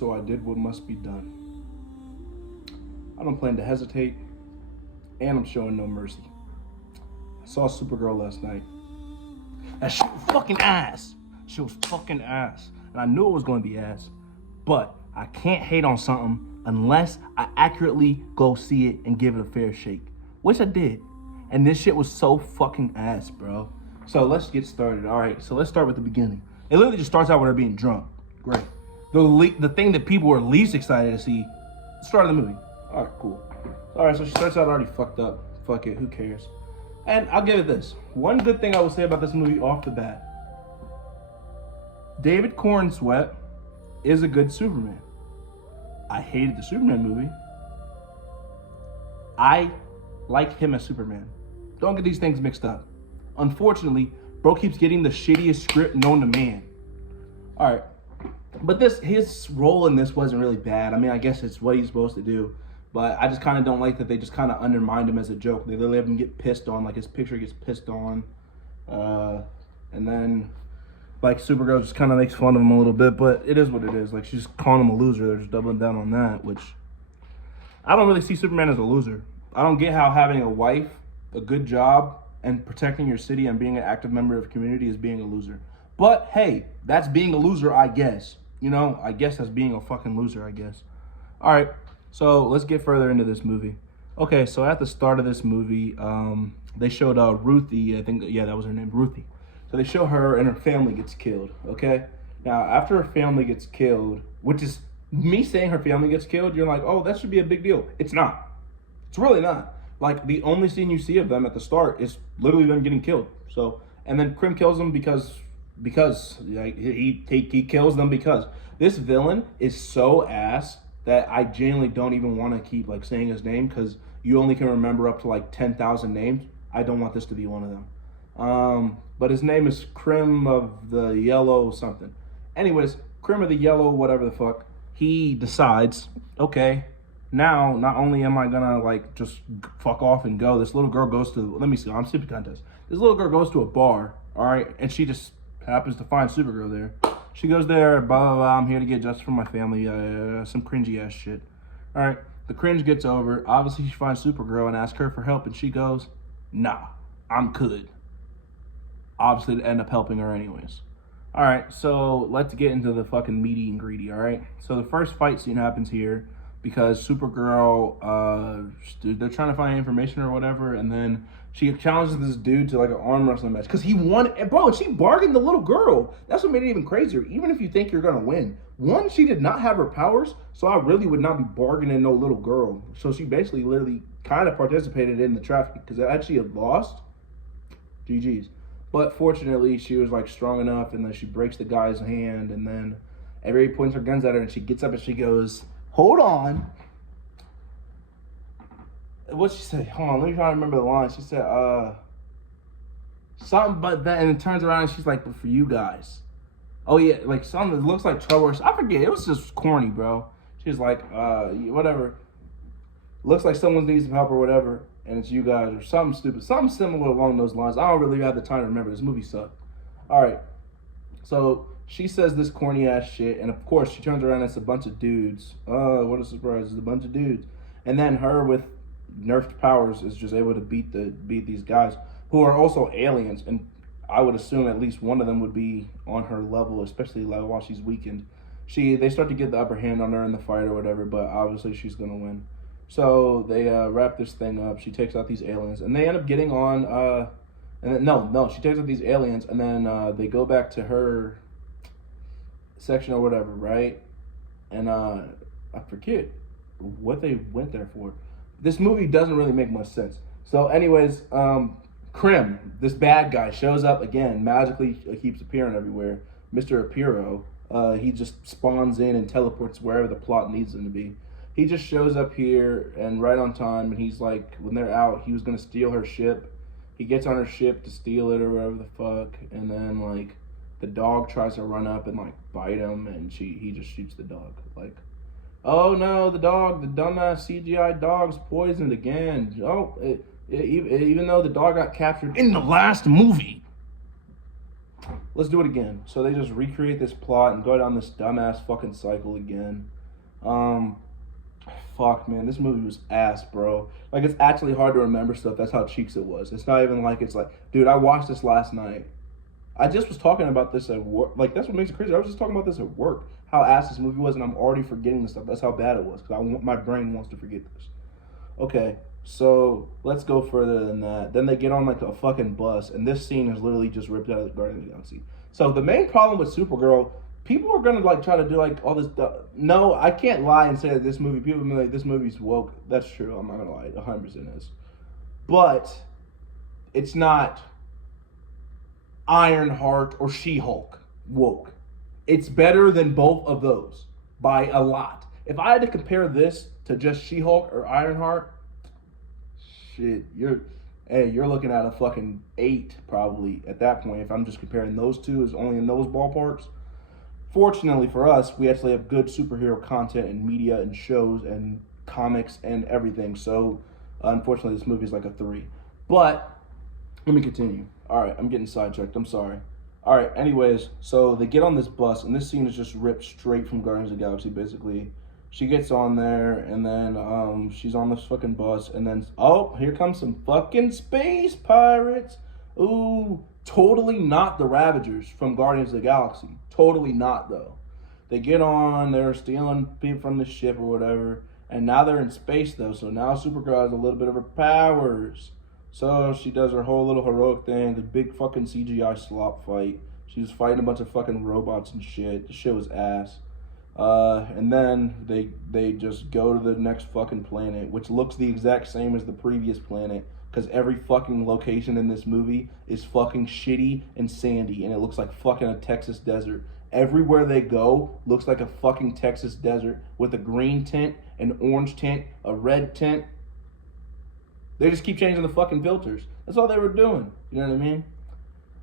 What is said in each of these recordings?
so I did what must be done. I don't plan to hesitate, and I'm showing no mercy. I saw Supergirl last night. That shit was fucking ass. She was fucking ass. And I knew it was going to be ass. But I can't hate on something unless I accurately go see it and give it a fair shake. Which I did. And this shit was so fucking ass, bro. So let's get started. All right, so let's start with the beginning. It literally just starts out with her being drunk. Great. The thing that people were least excited to see, the start of the movie. All right, cool. All right, so she starts out already fucked up. Fuck it, who cares? And I'll give it this. One good thing I will say about this movie off the bat. David Cornsweet is a good Superman. I hated the Superman movie. I like him as Superman. Don't get these things mixed up. Unfortunately, bro keeps getting the shittiest script known to man. All right. But his role in this wasn't really bad. I mean, I guess it's what he's supposed to do. But I just kind of don't like that they just kind of undermined him as a joke. They literally have him get pissed on, like his picture gets pissed on. And then, like, Supergirl just kind of makes fun of him a little bit. But it is what it is. Like, she's calling him a loser. They're just doubling down on that, which I don't really see Superman as a loser. I don't get how having a wife, a good job, and protecting your city and being an active member of the community is being a loser. But, hey, that's being a loser, I guess. You know, I guess that's being a fucking loser, I guess. All right. So let's get further into this movie. Okay, so at the start of this movie, they showed Ruthie. I think, yeah, that was her name, Ruthie. So they show her and her family gets killed, okay? Now, after her family gets killed, which is me saying her family gets killed, you're like, oh, that should be a big deal. It's not. It's really not. Like, the only scene you see of them at the start is literally them getting killed. So, and then Krim kills them because like, he kills them because this villain is so ass that I genuinely don't even want to keep like saying his name because you only can remember up to like 10,000 names. I don't want this to be one of them. But his name is Krim of the Yellow something. Anyways, Krim of the Yellow, whatever the fuck. He decides, okay, now not only am I gonna like just fuck off and go, this little girl goes to, let me see, I'm Super Contest. This little girl goes to a bar, all right, and she just happens to find Supergirl there. She goes there, blah, blah, blah, I'm here to get justice for my family, some cringy ass shit. All right, the cringe gets over. Obviously, she finds Supergirl and asks her for help, and she goes, nah, I'm good. Obviously, to end up helping her anyways. All right, so let's get into the fucking meaty and greedy, all right? So the first fight scene happens here because Supergirl, they're trying to find information or whatever, and then she challenges this dude to like an arm wrestling match because he won. And bro, and she bargained the little girl. That's what made it even crazier. Even if you think you're gonna win, one, she did not have her powers, so I really would not be bargaining no little girl. So she basically literally kind of participated in the trafficking because had she had lost, GG's. But fortunately, she was like strong enough, and then she breaks the guy's hand, and then everybody points her guns at her, and she gets up and she goes, "Hold on." What'd she say? Hold on, let me try to remember the line. She said, something but that, and it turns around and she's like, but for you guys. Oh yeah, like something that looks like trouble. I forget, it was just corny, bro. She's like, whatever. Looks like someone needs some help or whatever, and it's you guys, or something stupid. Something similar along those lines. I don't really have the time to remember. This movie sucked. All right, so she says this corny ass shit, and of course she turns around and it's a bunch of dudes. What a surprise, it's a bunch of dudes. And then her with nerfed powers is just able to beat these guys who are also aliens, and I would assume at least one of them would be on her level, especially like while she's weakened. They start to get the upper hand on her in the fight or whatever, but obviously she's gonna win. So they wrap this thing up. She takes out these aliens, and they end up getting on. And then, no, she takes out these aliens, and then they go back to her section or whatever, right? And I forget what they went there for. This movie doesn't really make much sense. So anyways, Krim, this bad guy, shows up again, magically keeps appearing everywhere. Mr. Apiro, he just spawns in and teleports wherever the plot needs him to be. He just shows up here and right on time, and he's like, when they're out, he was going to steal her ship. He gets on her ship to steal it or whatever the fuck, and then like the dog tries to run up and like bite him, and he just shoots the dog. Like, oh no, the dumbass CGI dog's poisoned again. Oh, even though the dog got captured in the last movie. let's do it again. So they just recreate this plot and go down this dumbass fucking cycle again. Fuck, man, this movie was ass, bro. Like, it's actually hard to remember stuff. That's how cheeks it was. It's not even like it's like, dude, I watched this last night. I just was talking about this at work. Like, that's what makes it crazy. I was just talking about this at work. How ass this movie was, and I'm already forgetting this stuff. That's how bad it was, because my brain wants to forget this. Okay, so let's go further than that. Then they get on, like, a fucking bus, and this scene is literally just ripped out of the Guardians of the Galaxy. So the main problem with Supergirl, people are gonna, like, try to do, like, all this stuff. No, I can't lie and say that this movie, people be like, this movie's woke. That's true, I'm not gonna lie, 100% is. But it's not Ironheart or She-Hulk woke. It's better than both of those by a lot. If I had to compare this to just She-Hulk or Ironheart, shit, you're looking at a fucking 8 probably at that point. If I'm just comparing those two, is only in those ballparks. Fortunately for us, we actually have good superhero content and media and shows and comics and everything. So unfortunately, this movie is like a 3. But let me continue. All right, I'm getting sidetracked. I'm sorry. All right, anyways, so they get on this bus, and this scene is just ripped straight from Guardians of the Galaxy, basically. She gets on there, and then she's on this fucking bus, and then, oh, here comes some fucking space pirates. Ooh, totally not the Ravagers from Guardians of the Galaxy. Totally not, though. They get on, they're stealing people from the ship or whatever, and now they're in space, though, so now Supergirl has a little bit of her powers. So she does her whole little heroic thing, the big fucking CGI slop fight. She was fighting a bunch of fucking robots and shit. The shit was ass. And then they just go to the next fucking planet, which looks the exact same as the previous planet, because every fucking location in this movie is fucking shitty and sandy, and it looks like fucking a Texas desert. Everywhere they go looks like a fucking Texas desert with a green tint, an orange tint, a red tint. They just keep changing the fucking filters. That's all they were doing. You know what I mean?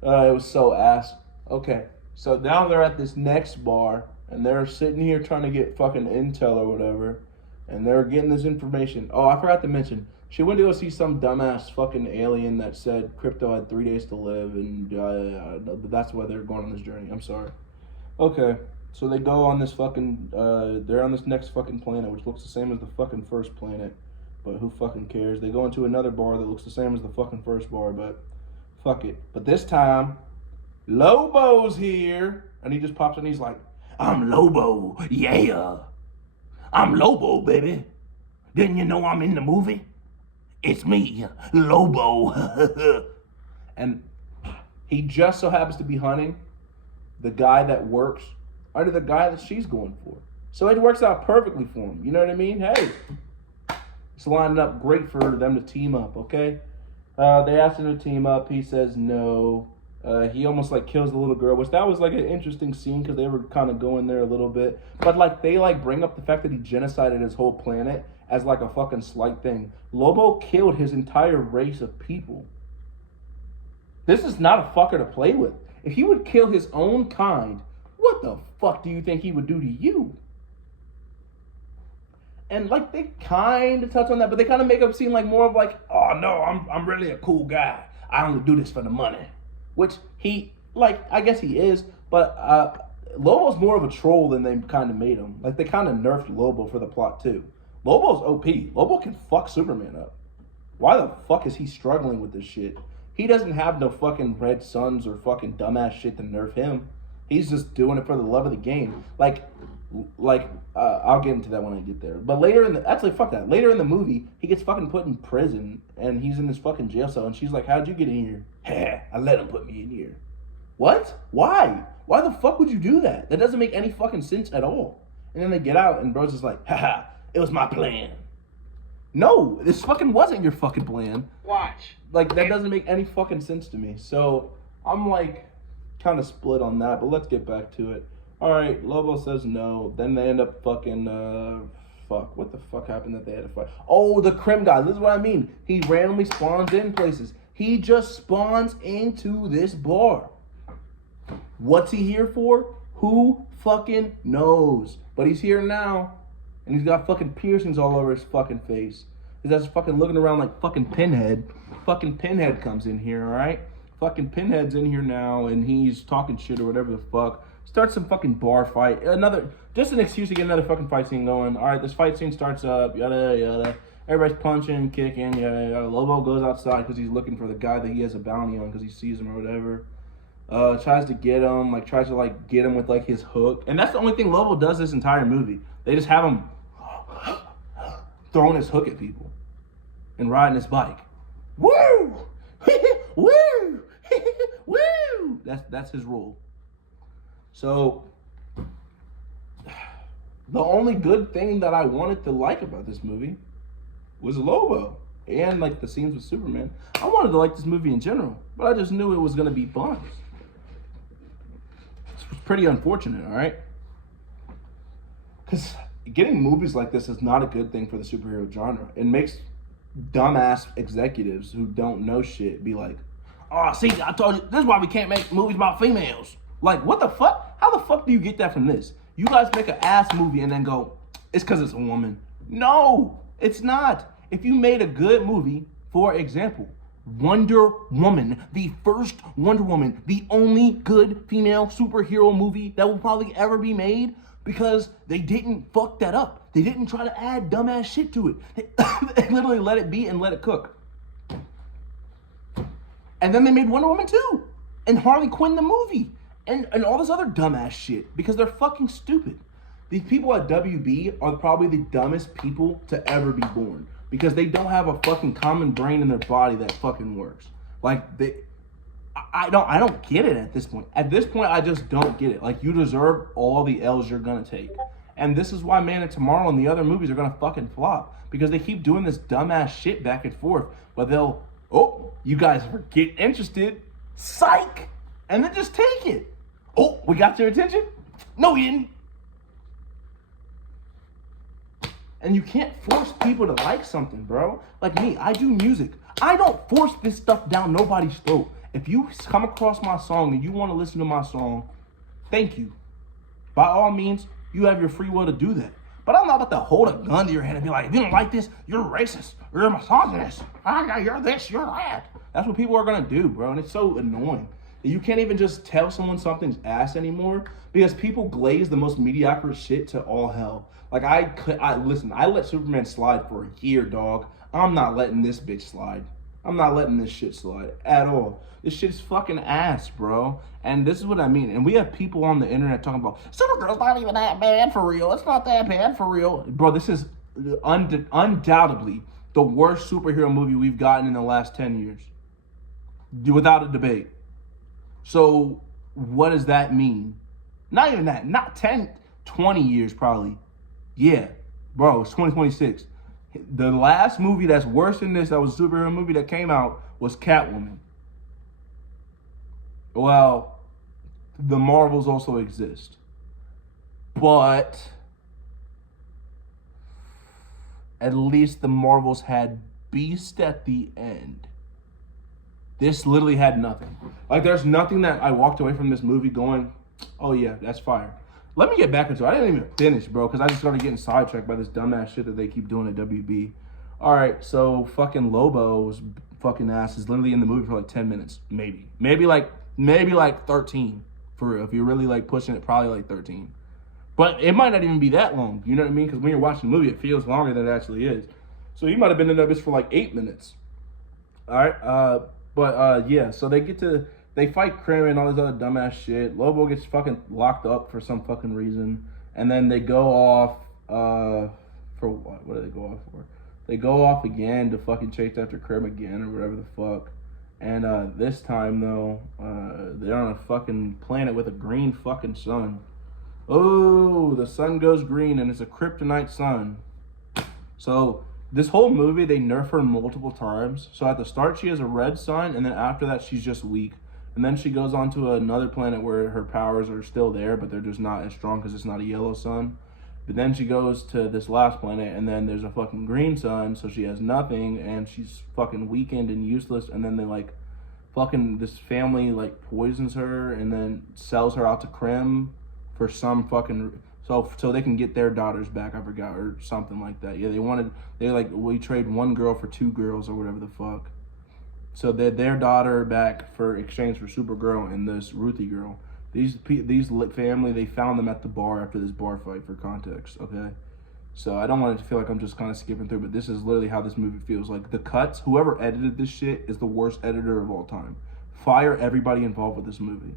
It was so ass. Okay, so now they're at this next bar, and they're sitting here trying to get fucking intel or whatever, and they're getting this information. Oh, I forgot to mention, she went to go see some dumbass fucking alien that said crypto had 3 days to live, and that's why they're going on this journey. I'm sorry. Okay, so they go on this fucking, they're on this next fucking planet, which looks the same as the fucking first planet. But who fucking cares? They go into another bar that looks the same as the fucking first bar, but fuck it. But this time, Lobo's here. And he just pops in and he's like, I'm Lobo, yeah. I'm Lobo, baby. Didn't you know I'm in the movie? It's me, Lobo. And he just so happens to be hunting the guy that works under the guy that she's going for. So it works out perfectly for him. You know what I mean? Hey. It's lining up great for them to team up, okay? They asked him to team up. He says no. He almost, like, kills the little girl, which that was, like, an interesting scene because they were kind of going there a little bit. But, like, they, like, bring up the fact that he genocided his whole planet as, like, a fucking slight thing. Lobo killed his entire race of people. This is not a fucker to play with. If he would kill his own kind, what the fuck do you think he would do to you? And, like, they kind of touch on that, but they kind of make it seem like more of like, oh, no, I'm really a cool guy. I only do this for the money. Which he, like, I guess he is, but Lobo's more of a troll than they kind of made him. Like, they kind of nerfed Lobo for the plot, too. Lobo's OP. Lobo can fuck Superman up. Why the fuck is he struggling with this shit? He doesn't have no fucking red suns or fucking dumbass shit to nerf him. He's just doing it for the love of the game. I'll get into that when I get there. But later fuck that. Later in the movie, he gets fucking put in prison, and he's in this fucking jail cell, and she's like, how'd you get in here? Heh, I let him put me in here. What? Why? Why the fuck would you do that? That doesn't make any fucking sense at all. And then they get out, and bro's just like, haha, it was my plan. No, this fucking wasn't your fucking plan. Watch. Like, that doesn't make any fucking sense to me. So, I'm like, kind of split on that, but let's get back to it. Alright, Lobo says no. Then they end up fucking, what the fuck happened that they had to fight? Oh, the Crim guy. This is what I mean. He randomly spawns in places. He just spawns into this bar. What's he here for? Who fucking knows? But he's here now. And he's got fucking piercings all over his fucking face. He's just fucking looking around like fucking Pinhead. Fucking Pinhead comes in here, alright? fucking Pinhead's in here now, and he's talking shit or whatever the fuck. Starts some fucking bar fight. Just an excuse to get another fucking fight scene going. All right, this fight scene starts up, yada, yada. Everybody's punching, kicking, yada, yada. Lobo goes outside because he's looking for the guy that he has a bounty on because he sees him or whatever. Tries to get him, get him with, his hook. And that's the only thing Lobo does this entire movie. They just have him throwing his hook at people and riding his bike. Woo! Woo! Woo! That's his rule. So, the only good thing that I wanted to like about this movie was Lobo and the scenes with Superman. I wanted to like this movie in general, but I just knew it was gonna be buns. It's pretty unfortunate, all right? Because getting movies like this is not a good thing for the superhero genre. It makes dumbass executives who don't know shit be like, oh, see, I told you, this is why we can't make movies about females. What the fuck? How the fuck do you get that from this? You guys make an ass movie and then go, it's because it's a woman. No, it's not. If you made a good movie, for example, Wonder Woman, the first Wonder Woman, the only good female superhero movie that will probably ever be made, because they didn't fuck that up. They didn't try to add dumbass shit to it. They literally let it be and let it cook. And then they made Wonder Woman 2 and Harley Quinn the movie and all this other dumbass shit because they're fucking stupid. These people at WB are probably the dumbest people to ever be born because they don't have a fucking common brain in their body that fucking works. I don't get it at this point. At this point, I just don't get it. You deserve all the L's you're gonna take. And this is why Man of Tomorrow and the other movies are gonna fucking flop. Because they keep doing this dumbass shit back and forth. But they'll, you guys get interested. Psych! And then just take it. Oh, we got your attention? No, we didn't. And you can't force people to like something, bro. Like me, I do music. I don't force this stuff down nobody's throat. If you come across my song and you want to listen to my song, thank you. By all means, you have your free will to do that. But I'm not about to hold a gun to your head and be like, if you don't like this, you're racist, you're a misogynist, you're this, you're that. That's what people are going to do, bro. And it's so annoying. You can't even just tell someone something's ass anymore because people glaze the most mediocre shit to all hell. Listen, I let Superman slide for a year, dog. I'm not letting this bitch slide. I'm not letting this shit slide at all. This shit's fucking ass, bro. And this is what I mean. And we have people on the internet talking about, Supergirl's not even that bad for real. It's not that bad for real. Bro, this is undoubtedly the worst superhero movie we've gotten in the last 10 years. Without a debate. So, what does that mean? Not even that. Not 10, 20 years probably. Yeah. Bro, it's 2026. The last movie that's worse than this, that was a superhero movie that came out, was Catwoman. Well, the Marvels also exist. But at least the Marvels had Beast at the end. This literally had nothing. There's nothing that I walked away from this movie going, oh yeah, that's fire. Let me get back into it. I didn't even finish, bro, because I just started getting sidetracked by this dumbass shit that they keep doing at WB. All right, so fucking Lobo's fucking ass is literally in the movie for 10 minutes, maybe. Maybe 13, for real. If you're really pushing it, probably 13. But it might not even be that long, you know what I mean? Because when you're watching the movie, it feels longer than it actually is. So he might have been in that bitch for 8 minutes. All right, yeah, so they fight Krim and all this other dumbass shit. Lobo gets fucking locked up for some fucking reason. And then they go off, for what? What do they go off for? They go off again to fucking chase after Krim again or whatever the fuck. And this time, though, they're on a fucking planet with a green fucking sun. Oh, the sun goes green and it's a kryptonite sun. So this whole movie, they nerf her multiple times. So at the start, she has a red sun, and then after that, she's just weak. And then she goes on to another planet where her powers are still there, but they're just not as strong because it's not a yellow sun. But then she goes to this last planet, and then there's a fucking green sun, so she has nothing, and she's fucking weakened and useless. And then they fucking this family poisons her, and then sells her out to Krim for some fucking so they can get their daughters back. I forgot, or something like that. Yeah, we trade one girl for two girls or whatever the fuck. So their daughter back for exchange for Supergirl and this Ruthie girl. These family, they found them at the bar after this bar fight, for context, okay? So I don't want it to feel like I'm just kind of skipping through, but this is literally how this movie feels. Like, the cuts, whoever edited this shit is the worst editor of all time. Fire everybody involved with this movie.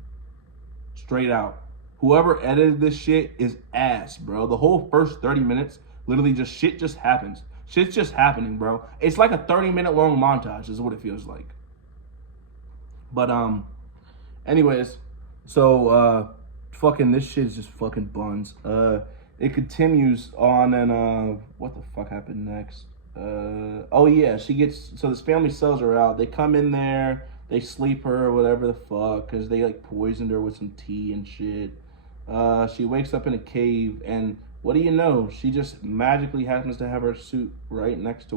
Straight out. Whoever edited this shit is ass, bro. The whole first 30 minutes, literally just shit just happens. Shit's just happening, bro. It's like a 30-minute long montage is what it feels like. But, anyways, so, fucking this shit is just fucking buns. It continues on, and, what the fuck happened next? Oh yeah, so this family sells her out. They come in there, they sleep her or whatever the fuck, because they, like, poisoned her with some tea and shit. She wakes up in a cave, and what do you know? She just magically happens to have her suit right next to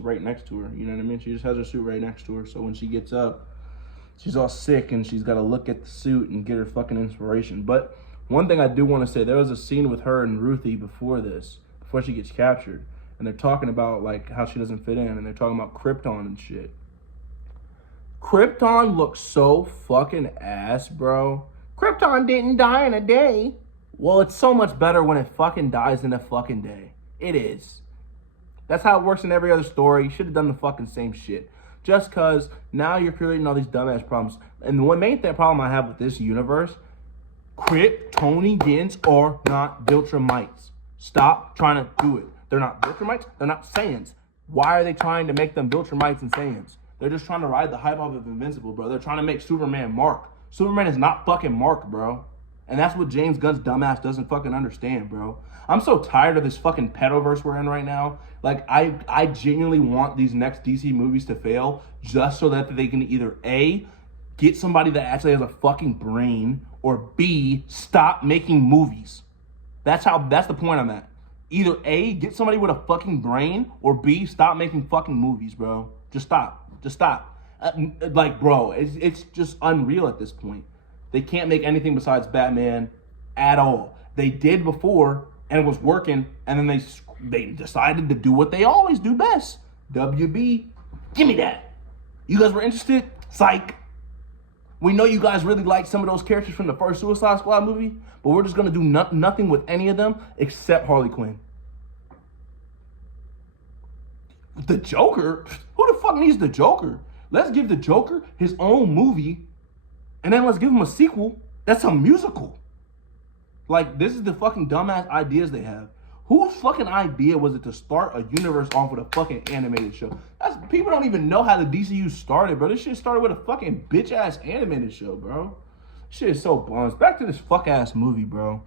right next to her. You know what I mean? She just has her suit right next to her. So when she gets up, she's all sick, and she's got to look at the suit and get her fucking inspiration. But one thing I do want to say, there was a scene with her and Ruthie before she gets captured, and they're talking about, like, how she doesn't fit in, and they're talking about Krypton and shit. Krypton looks so fucking ass, bro. Krypton didn't die in a day. Well, it's so much better when it fucking dies in a fucking day. It is. That's how it works in every other story. You should have done the fucking same shit. Just because now you're creating all these dumbass problems. And the one main problem I have with this universe, Kryptonians are not Viltrumites. Stop trying to do it. They're not Viltrumites. They're not Saiyans. Why are they trying to make them Viltrumites and Saiyans? They're just trying to ride the hype off of Invincible, bro. They're trying to make Superman Mark. Superman is not fucking Mark, bro. And that's what James Gunn's dumbass doesn't fucking understand, bro. I'm so tired of this fucking pedoverse we're in right now. Like, I genuinely want these next DC movies to fail just so that they can either A, get somebody that actually has a fucking brain, or B, stop making movies. That's the point I'm at. Either A, get somebody with a fucking brain, or B, stop making fucking movies, bro. Just stop. Like, bro, it's just unreal at this point. They can't make anything besides Batman at all. They did before, and it was working, and then they decided to do what they always do best. WB, give me that. You guys were interested? Psych. We know you guys really like some of those characters from the first Suicide Squad movie, but we're just going to do nothing with any of them except Harley Quinn. The Joker? Who the fuck needs the Joker? Let's give the Joker his own movie, and then let's give him a sequel that's a musical. Like, this is the fucking dumbass ideas they have. Whose fucking idea was it to start a universe off with a fucking animated show? People don't even know how the DCU started, bro. This shit started with a fucking bitch-ass animated show, bro. Shit is so bums. Back to this fuck-ass movie, bro.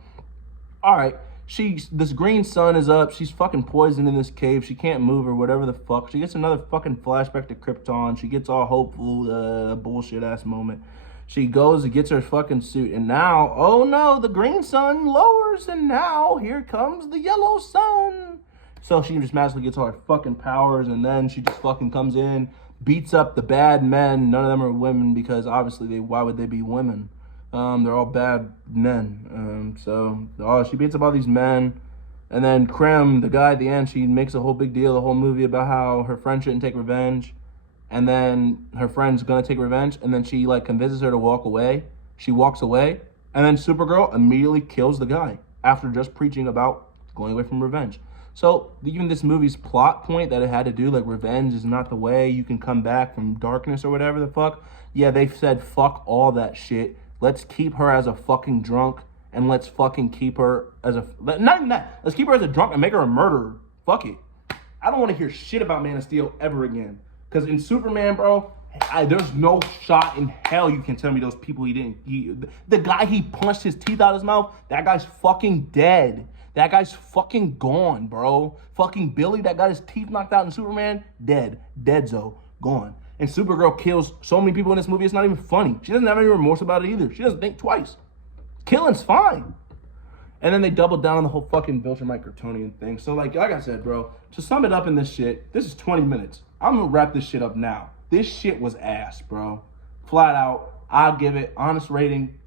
All right, this green sun is up. She's fucking poisoned in this cave. She can't move or whatever the fuck. She gets another fucking flashback to Krypton. She gets all hopeful, bullshit-ass moment. She goes and gets her fucking suit, and now, oh no, the green sun lowers, and now here comes the yellow sun. So she just magically gets all her fucking powers, and then she just fucking comes in, beats up the bad men. None of them are women, because obviously why would they be women? They're all bad men. She beats up all these men, and then Krem, the guy at the end, she makes a whole big deal, the whole movie, about how her friend shouldn't take revenge. And then her friend's gonna take revenge, and then she, like, convinces her to walk away. She walks away, and then Supergirl immediately kills the guy after just preaching about going away from revenge. So even this movie's plot point that it had to do, like, revenge is not the way you can come back from darkness or whatever the fuck. Yeah, they've said fuck all that shit. Let's keep her as a fucking drunk, and let's fucking keep her as not even that. Let's keep her as a drunk and make her a murderer. Fuck it. I don't want to hear shit about Man of Steel ever again. Because in Superman, bro, there's no shot in hell you can tell me those people the guy he punched his teeth out of his mouth, that guy's fucking dead. That guy's fucking gone, bro. Fucking Billy that got his teeth knocked out in Superman, dead. Deadzo, gone. And Supergirl kills so many people in this movie, it's not even funny. She doesn't have any remorse about it either. She doesn't think twice. Killing's fine. And then they doubled down on the whole fucking Viltrumite Kryptonian thing. So, like I said, bro, to sum it up in this shit, this is 20 minutes. I'm gonna wrap this shit up now. This shit was ass, bro. Flat out, I'll give it, honest rating,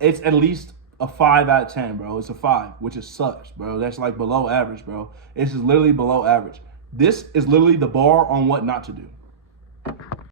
it's at least a 5 out of 10, bro. It's a 5, which is sucks, bro. That's like below average, bro. It's just literally below average. This is literally the bar on what not to do.